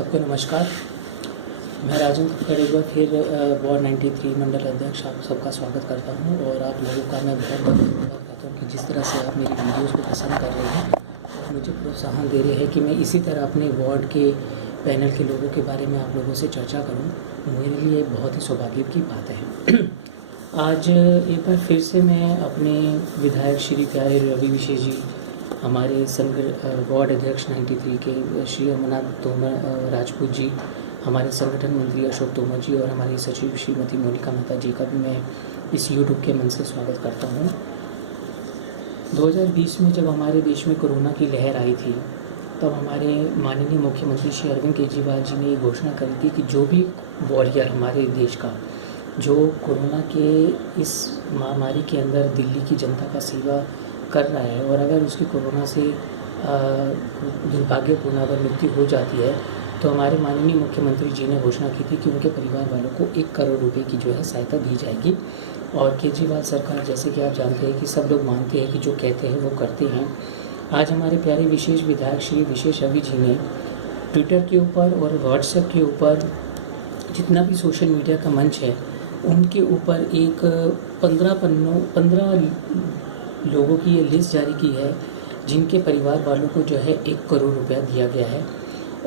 सबको नमस्कार। मैं राजेंद्र खड़ेगा फिर वार्ड 93 मंडल अध्यक्ष आप सबका स्वागत करता हूं और आप लोगों का मैं बहुत बहुत धन्यवाद करता हूं कि जिस तरह से आप मेरी वीडियोस को पसंद कर रहे हैं और मुझे प्रोत्साहन दे रहे हैं कि मैं इसी तरह अपने वार्ड के पैनल के लोगों के बारे में आप लोगों से चर्चा करूँ। मेरे लिए बहुत ही सौभाग्य की बात है। आज एक बार फिर से मैं अपने विधायक श्री प्यारे रवि विशेष जी, हमारे संघ वार्ड अध्यक्ष 93 के श्री अमरनाथ तोमर राजपूत जी, हमारे संगठन मंत्री अशोक तोमर जी और हमारी सचिव श्रीमती मोनिका मेहता जी का भी मैं इस यूट्यूब के मन से स्वागत करता हूँ। 2020 में जब हमारे देश में कोरोना की लहर आई थी तब हमारे माननीय मुख्यमंत्री श्री अरविंद केजरीवाल जी ने ये घोषणा करी थी कि जो भी वॉरियर हमारे देश का जो कोरोना के इस महामारी के अंदर दिल्ली की जनता का सेवा कर रहा है और अगर उसकी कोरोना से दुर्भाग्यपूर्ण अगर मृत्यु हो जाती है तो हमारे माननीय मुख्यमंत्री जी ने घोषणा की थी कि उनके परिवार वालों को 1 करोड़ रुपए की जो है सहायता दी जाएगी। और केजरीवाल सरकार, जैसे कि आप जानते हैं कि सब लोग मानते हैं कि जो कहते हैं वो करते हैं। आज हमारे प्यारे विशेष विधायक श्री विशेष रवि जी ने ट्विटर के ऊपर और व्हाट्सएप के ऊपर जितना भी सोशल मीडिया का मंच है उनके ऊपर एक 15 लोगों की ये लिस्ट जारी की है जिनके परिवार वालों को जो है 1 करोड़ रुपया दिया गया है।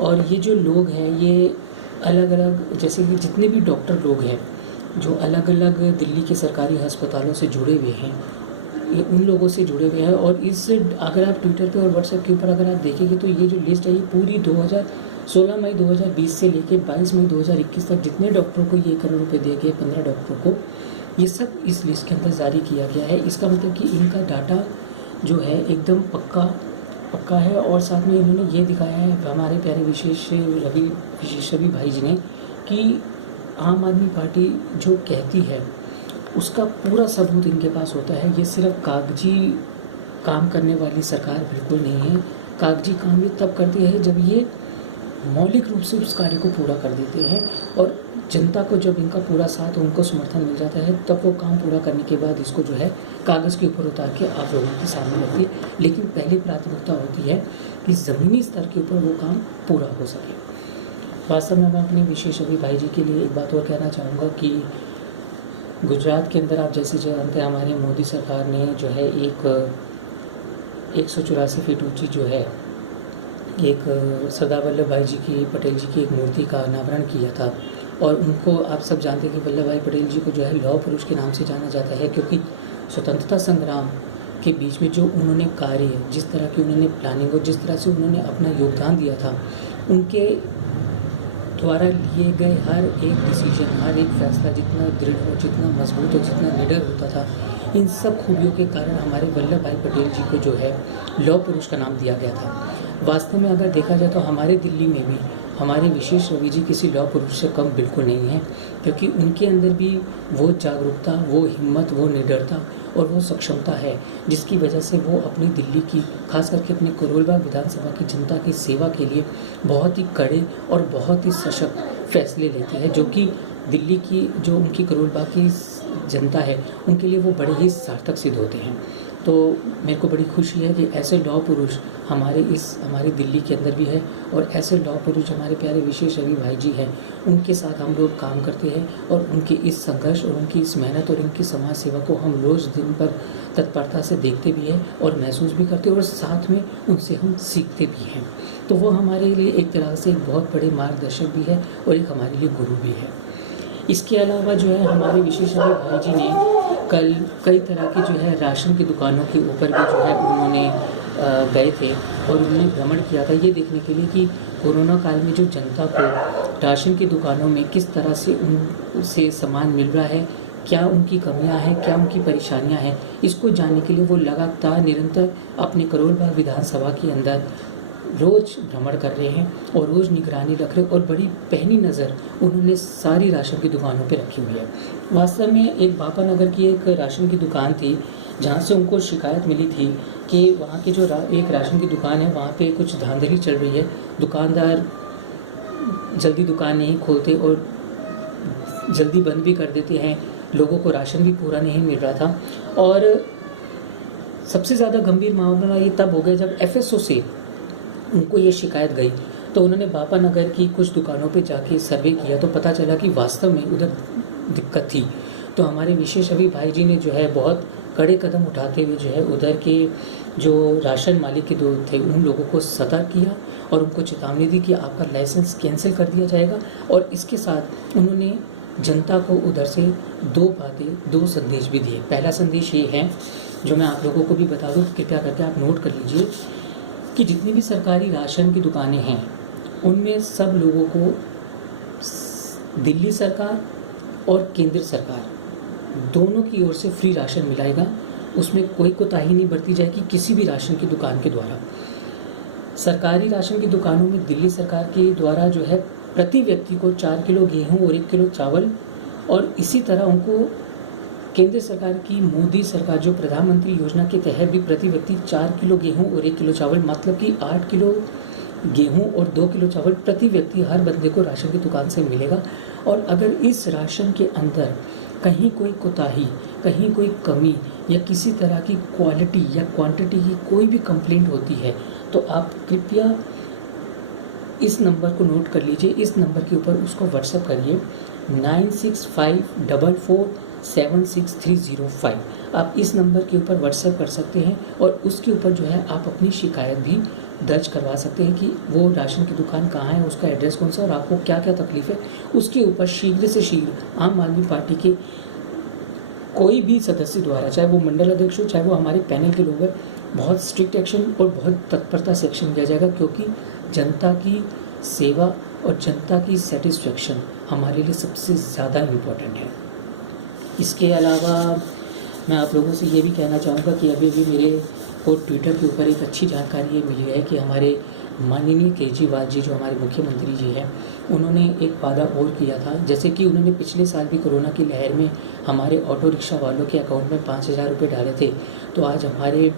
और ये जो लोग हैं ये अलग अलग, जैसे कि जितने भी डॉक्टर लोग हैं जो अलग अलग दिल्ली के सरकारी अस्पतालों से जुड़े हुए हैं, ये उन लोगों से जुड़े हुए हैं। और इस अगर आप ट्विटर पे और व्हाट्सएप के ऊपर अगर आप देखेंगे तो ये जो लिस्ट है ये पूरी 16 मई 2020 से लेकर 22 मई 2021 तक जितने डॉक्टरों को ये 1 करोड़ रुपये दिए गए, 15 डॉक्टरों को, ये सब इस लिस्ट के अंदर जारी किया गया है। इसका मतलब कि इनका डाटा जो है एकदम पक्का है। और साथ में इन्होंने ये दिखाया है हमारे प्यारे विशेष रवि भाई जी ने कि आम आदमी पार्टी जो कहती है उसका पूरा सबूत इनके पास होता है। ये सिर्फ कागजी काम करने वाली सरकार बिल्कुल नहीं है। कागजी काम ये तब करती है जब ये मौलिक रूप से उस कार्य को पूरा कर देते हैं और जनता को जब इनका पूरा साथ उनको समर्थन मिल जाता है तब वो काम पूरा करने के बाद इसको जो है कागज़ के ऊपर उतार के आप लोगों के सामने रखती है। लेकिन पहली प्राथमिकता होती है कि ज़मीनी स्तर के ऊपर वो काम पूरा हो सके। वास्तव में मैं अपने विशेष रवि भाई जी के लिए एक बात और कहना चाहूँगा कि गुजरात के अंदर आप जैसे जानते हैं हमारी मोदी सरकार ने जो है एक 184 फीट ऊँची जो है एक सरदार वल्लभ भाई जी की पटेल जी की एक मूर्ति का अनावरण किया था। और उनको आप सब जानते हैं कि वल्लभ भाई पटेल जी को जो है लौह पुरुष के नाम से जाना जाता है, क्योंकि स्वतंत्रता संग्राम के बीच में जो उन्होंने कार्य, जिस तरह की उन्होंने प्लानिंग और जिस तरह से उन्होंने अपना योगदान दिया था, उनके द्वारा लिए गए हर एक डिसीजन, हर एक फैसला जितना दृढ़ और जितना मजबूत और जितना निडर होता था, इन सब खूबियों के कारण हमारे वल्लभ भाई पटेल जी को जो है लौह पुरुष का नाम दिया गया था। वास्तव में अगर देखा जाए तो हमारे दिल्ली में भी हमारे विशेष रवि जी किसी लौह पुरुष से कम बिल्कुल नहीं है, क्योंकि उनके अंदर भी वो जागरूकता, वो हिम्मत, वो निडरता और वो सक्षमता है जिसकी वजह से वो अपनी दिल्ली की, खास करके अपने करोल बाग विधानसभा की जनता की सेवा के लिए बहुत ही कड़े और बहुत ही सशक्त फैसले लेते हैं, जो कि दिल्ली की जो उनकी करोल बाग की जनता है उनके लिए वो बड़े ही सार्थक सिद्ध होते हैं। तो मेरे को बड़ी खुशी है कि ऐसे लौह पुरुष हमारी दिल्ली के अंदर भी है और ऐसे लौह पुरुष हमारे प्यारे विशेष रवि भाई जी हैं, उनके साथ हम लोग काम करते हैं और उनके इस संघर्ष और उनकी इस मेहनत और उनकी समाज सेवा को हम रोज़ दिन पर तत्परता से देखते भी हैं और महसूस भी करते हैं और साथ में उनसे हम सीखते भी हैं। तो वो हमारे लिए एक तरह से एक बहुत बड़े मार्गदर्शक भी है और एक हमारे लिए गुरु भी है। इसके अलावा जो है हमारे विशेष रवि भाई जी ने कल कई तरह की जो है राशन की दुकानों के ऊपर भी जो है उन्होंने गए थे और उन्होंने भ्रमण किया था ये देखने के लिए कि कोरोना काल में जो जनता को राशन की दुकानों में किस तरह से उनसे सामान मिल रहा है, क्या उनकी कमियां हैं, क्या उनकी परेशानियां हैं, इसको जानने के लिए वो लगातार निरंतर अपने करोल बाग विधानसभा के अंदर रोज़ भ्रमण कर रहे हैं और रोज़ निगरानी रख रहे हैं और बड़ी पैनी नज़र उन्होंने सारी राशन की दुकानों पे रखी हुई है। वास्तव में एक बापा नगर की एक राशन की दुकान थी जहाँ से उनको शिकायत मिली थी कि वहाँ की जो एक राशन की दुकान है वहाँ पे कुछ धांधली चल रही है, दुकानदार जल्दी दुकान नहीं खोलते और जल्दी बंद भी कर देते हैं, लोगों को राशन भी पूरा नहीं मिल रहा था। और सबसे ज़्यादा गंभीर मामला ये तब हो गया जब FSO से उनको ये शिकायत गई तो उन्होंने बापा नगर की कुछ दुकानों पे जाके सर्वे किया तो पता चला कि वास्तव में उधर दिक्कत थी। तो हमारे विशेष अभी भाई जी ने जो है बहुत कड़े कदम उठाते हुए जो है उधर के जो राशन मालिक के दो थे उन लोगों को सतर्क किया और उनको चेतावनी दी कि आपका लाइसेंस कैंसिल कर दिया जाएगा। और इसके साथ उन्होंने जनता को उधर से दो संदेश भी दिए। पहला संदेश ये है जो मैं आप लोगों को भी बता दूँ, कृपया करके आप नोट कर लीजिए कि जितनी भी सरकारी राशन की दुकानें हैं उनमें सब लोगों को दिल्ली सरकार और केंद्र सरकार दोनों की ओर से फ्री राशन मिलाएगा। उसमें कोई कोताही नहीं बरती जाएगी किसी भी राशन की दुकान के द्वारा। सरकारी राशन की दुकानों में दिल्ली सरकार के द्वारा जो है प्रति व्यक्ति को 4 किलो गेहूं और 1 किलो चावल, और इसी तरह उनको केंद्र सरकार की मोदी सरकार जो प्रधानमंत्री योजना के तहत भी प्रति व्यक्ति 4 किलो गेहूं और 1 किलो चावल, मतलब कि 8 किलो गेहूं और 2 किलो चावल प्रति व्यक्ति हर बंदे को राशन की दुकान से मिलेगा। और अगर इस राशन के अंदर कहीं कोई कोताही, कहीं कोई कमी या किसी तरह की क्वालिटी या क्वांटिटी की कोई भी कंप्लेंट होती है तो आप कृपया इस नंबर को नोट कर लीजिए। इस नंबर के ऊपर उसको व्हाट्सएप करिए 9654476305। आप इस नंबर के ऊपर व्हाट्सएप कर सकते हैं और उसके ऊपर जो है आप अपनी शिकायत भी दर्ज करवा सकते हैं कि वो राशन की दुकान कहाँ है, उसका एड्रेस कौन सा और आपको क्या क्या तकलीफ है। उसके ऊपर शीघ्र से शीघ्र आम आदमी पार्टी के कोई भी सदस्य द्वारा, चाहे वो मंडल अध्यक्ष हो चाहे वो हमारे पैनल के लोग हैं, बहुत स्ट्रिक्ट एक्शन और बहुत तत्परता से एक्शन लिया जाएगा, क्योंकि जनता की सेवा और जनता की सेटिस्फेक्शन हमारे लिए सबसे ज़्यादा इम्पोर्टेंट है। इसके अलावा मैं आप लोगों से ये भी कहना चाहूँगा कि अभी भी मेरे को ट्विटर के ऊपर एक अच्छी जानकारी ये मिली है कि हमारे माननीय केजरीवाल जी जो हमारे मुख्यमंत्री जी हैं उन्होंने एक वादा और किया था। जैसे कि उन्होंने पिछले साल भी कोरोना की लहर में हमारे ऑटो रिक्शा वालों के अकाउंट में 5,000 रुपये डाले थे, तो आज हमारे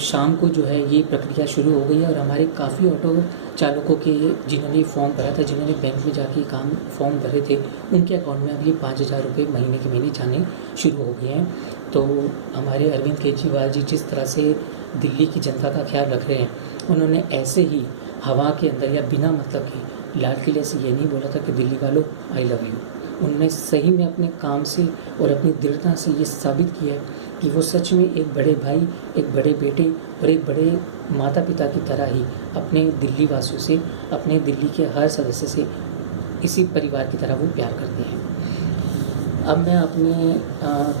शाम को जो है ये प्रक्रिया शुरू हो गई है और हमारे काफ़ी ऑटो चालकों के जिन्होंने फॉर्म भरा था, जिन्होंने बैंक में जाके काम फॉर्म भरे थे, उनके अकाउंट में अब ये 5,000 रुपये महीने के महीने जाने शुरू हो गए हैं। तो हमारे अरविंद केजरीवाल जी जिस तरह से दिल्ली की जनता का ख्याल रख रहे हैं, उन्होंने ऐसे ही हवा के अंदर या बिना मतलब के लाल किले से ये नहीं बोला था कि दिल्ली वालों आई लव यू। उन्होंने सही में अपने काम से और अपनी दृढ़ता से ये साबित किया है कि वो सच में एक बड़े भाई, एक बड़े बेटे और एक बड़े माता पिता की तरह ही अपने दिल्ली वासियों से, अपने दिल्ली के हर सदस्य से इसी परिवार की तरह वो प्यार करते हैं। अब मैं अपने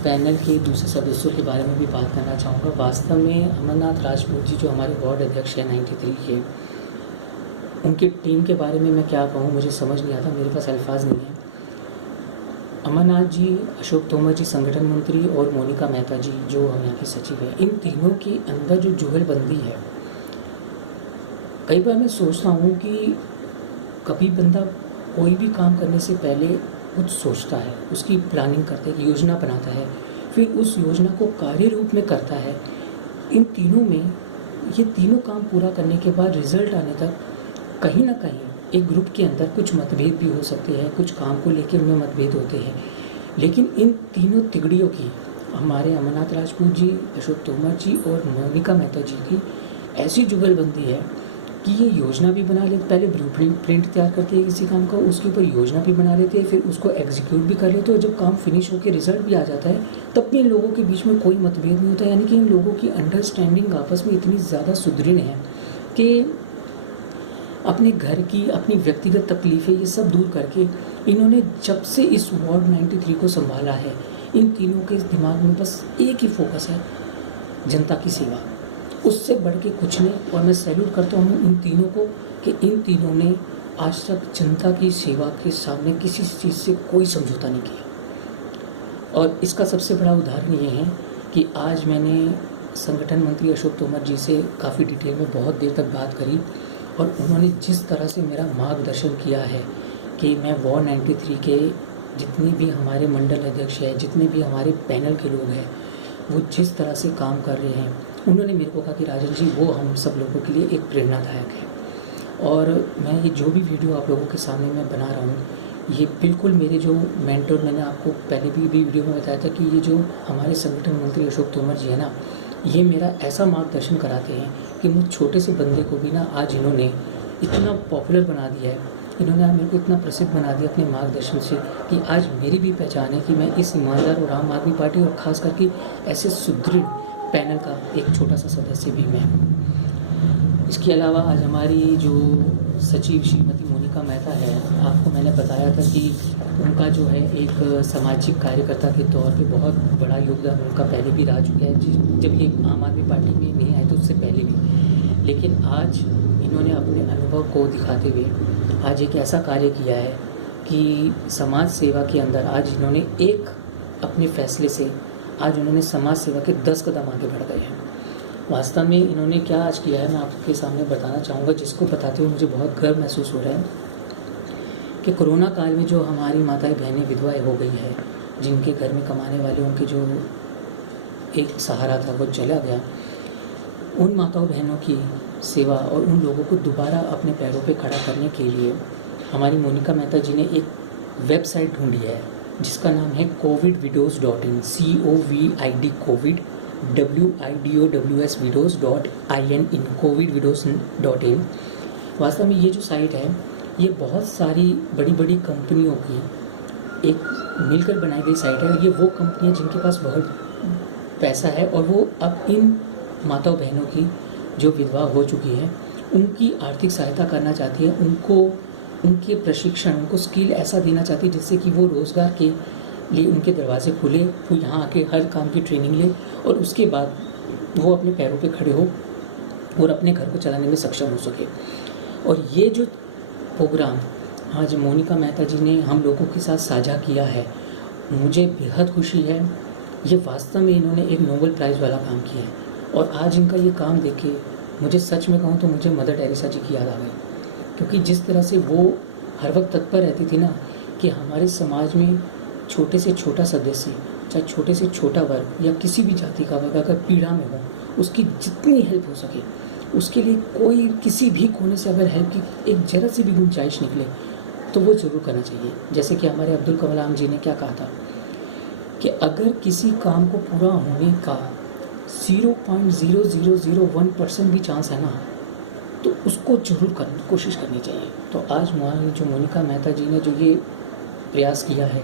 पैनल के दूसरे सदस्यों के बारे में भी बात करना चाहूँगा। वास्तव में अमरनाथ राजपूत जी जो हमारे वार्ड अध्यक्ष हैं 93 के, उनकी टीम के बारे में मैं क्या कहूँ, मुझे समझ नहीं आता, मेरे पास अल्फाज नहीं है। अमरनाथ जी, अशोक तोमर जी संगठन मंत्री और मोनिका मेहता जी जो हम यहाँ के सचिव हैं, इन तीनों के अंदर जो जुगलबंदी है, कई बार मैं सोचता हूँ कि कभी बंदा कोई भी काम करने से पहले कुछ सोचता है, उसकी प्लानिंग करता है, योजना बनाता है, फिर उस योजना को कार्य रूप में करता है। इन तीनों में ये तीनों काम पूरा करने के बाद रिजल्ट आने तक कहीं ना कहीं एक ग्रुप के अंदर कुछ मतभेद भी हो सकते हैं, कुछ काम को लेकर उनमें मतभेद होते हैं, लेकिन इन तीनों तिगड़ियों की, हमारे अमरनाथ राजपूत जी, अशोक तोमर जी और मोनिका मेहता जी की ऐसी जुगलबंदी है कि ये योजना भी बना लेते, पहले ब्लूप्रिंट तैयार करते हैं किसी काम का, उसके ऊपर योजना भी बना लेते हैं, फिर उसको एग्जीक्यूट भी कर लेते हैं, और जब काम फिनिश होकर रिजल्ट भी आ जाता है तब भी इन लोगों के बीच में कोई मतभेद नहीं होता। यानी कि इन लोगों की अंडरस्टैंडिंग आपस में इतनी ज़्यादा सुदृढ़ है कि अपने घर की, अपनी व्यक्तिगत तकलीफ़ें ये सब दूर करके इन्होंने जब से इस वार्ड 93 को संभाला है, इन तीनों के दिमाग में बस एक ही फोकस है, जनता की सेवा, उससे बढ़ के कुछ नहीं। और मैं सैल्यूट करता हूँ इन तीनों को कि इन तीनों ने आज तक जनता की सेवा के सामने किसी चीज़ से कोई समझौता नहीं किया। और इसका सबसे बड़ा उदाहरण ये है कि आज मैंने संगठन मंत्री अशोक तोमर जी से काफ़ी डिटेल में बहुत देर तक बात करी और उन्होंने जिस तरह से मेरा मार्गदर्शन किया है कि मैं वार्ड 93 के जितने भी हमारे मंडल अध्यक्ष हैं, जितने भी हमारे पैनल के लोग हैं, वो जिस तरह से काम कर रहे हैं, उन्होंने मेरे को कहा कि राजन जी वो हम सब लोगों के लिए एक प्रेरणादायक है। और मैं ये जो भी वीडियो आप लोगों के सामने मैं बना रहा हूँ, ये बिल्कुल मेरे जो मेंटर, मैंने आपको पहले भी वीडियो में बताया था कि ये जो हमारे संगठन मंत्री अशोक तोमर जी है ना, ये मेरा ऐसा मार्गदर्शन कराते हैं कि मुझ छोटे से बंदे को भी ना आज इन्होंने इतना पॉपुलर बना दिया है, इन्होंने मेरे को इतना प्रसिद्ध बना दिया अपने मार्गदर्शन से कि आज मेरी भी पहचान है कि मैं इस ईमानदार और आम आदमी पार्टी और ख़ास करके ऐसे सुदृढ़ पैनल का एक छोटा सा सदस्य भी मैं हूँ। इसके अलावा आज हमारी जो सचिव श्रीमती मोनिका मेहता है, आपको मैंने बताया था कि उनका जो है एक सामाजिक कार्यकर्ता के तौर पे बहुत बड़ा योगदान उनका पहले भी रह चुका है, जब ये आम आदमी पार्टी में नहीं आए तो उससे पहले भी। लेकिन आज इन्होंने अपने अनुभव को दिखाते हुए आज एक ऐसा कार्य किया है कि समाज सेवा के अंदर आज इन्होंने एक अपने फैसले से आज उन्होंने समाज सेवा के 10 कदम आगे बढ़ गए हैं। वास्तव में इन्होंने क्या आज किया है मैं आपके सामने बताना चाहूँगा, जिसको बताते हुए मुझे बहुत गर्व महसूस हो रहा है कि कोरोना काल में जो हमारी माताएं बहनें विधवाएं हो गई है, जिनके घर में कमाने वाले उनके जो एक सहारा था वो चला गया, उन माताओं बहनों की सेवा और उन लोगों को दोबारा अपने पैरों पे खड़ा करने के लिए हमारी मोनिका मेहता जी ने एक वेबसाइट ढूंढी है जिसका नाम है covidwidows.in, COVID COVID WIDOWS widows.in, covidwidows.in। वास्तव में ये जो साइट है ये बहुत सारी बड़ी बड़ी कंपनियों की एक मिलकर बनाई गई साइट है। ये वो कंपनियां जिनके पास बहुत पैसा है और वो अब इन माताओं बहनों की जो विधवा हो चुकी है उनकी आर्थिक सहायता करना चाहती है, उनको उनके प्रशिक्षण, उनको स्किल ऐसा देना चाहती है जिससे कि वो रोज़गार के लिए उनके दरवाजे खुले, वो यहाँ आके हर काम की ट्रेनिंग ले और उसके बाद वो अपने पैरों पे खड़े हो और अपने घर को चलाने में सक्षम हो सके। और ये जो प्रोग्राम आज मोनिका मेहता जी ने हम लोगों के साथ साझा किया है, मुझे बेहद खुशी है। ये वास्तव में इन्होंने एक नोबेल प्राइज़ वाला काम किया है और आज इनका ये काम देख के मुझे सच में कहूँ तो मुझे मदर टेरेसा जी की याद आ गई, क्योंकि जिस तरह से वो हर वक्त तत्पर रहती थी ना कि हमारे समाज में छोटे से छोटा सदस्य, चाहे छोटे से छोटा वर्ग या किसी भी जाति का वर्ग अगर पीड़ा में हो, उसकी जितनी हेल्प हो सके उसके लिए कोई किसी भी कोने से अगर हेल्प की एक ज़रा सी भी गुंजाइश निकले तो वो ज़रूर करना चाहिए। जैसे कि हमारे अब्दुल कलाम जी ने क्या कहा था कि अगर किसी काम को पूरा होने का 0.0001% भी चांस है ना तो उसको जरूर कोशिश करनी चाहिए। तो आज हमारी जो मोनिका मेहता जी ने जो ये प्रयास किया है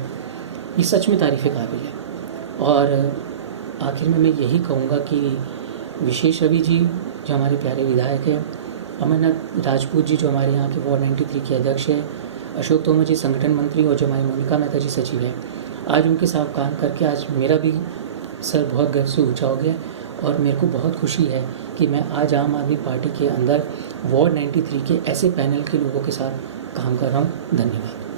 ये सच में तारीफ़ काबिल है। और आखिर में मैं यही कहूँगा कि विशेष रवि जी जो हमारे प्यारे विधायक हैं, अमरनाथ राजपूत जी जो हमारे यहाँ के वार्ड 93 के अध्यक्ष हैं, अशोक तोमर जी संगठन मंत्री और जो हमारी मोनिका मेहता जी सचिव हैं, आज उनके साथ काम करके आज मेरा भी सर बहुत गर्व से ऊँचा हो गया और मेरे को बहुत खुशी है कि मैं आज आम आदमी पार्टी के अंदर वार्ड 93 के ऐसे पैनल के लोगों के साथ काम कर रहा हूँ। धन्यवाद।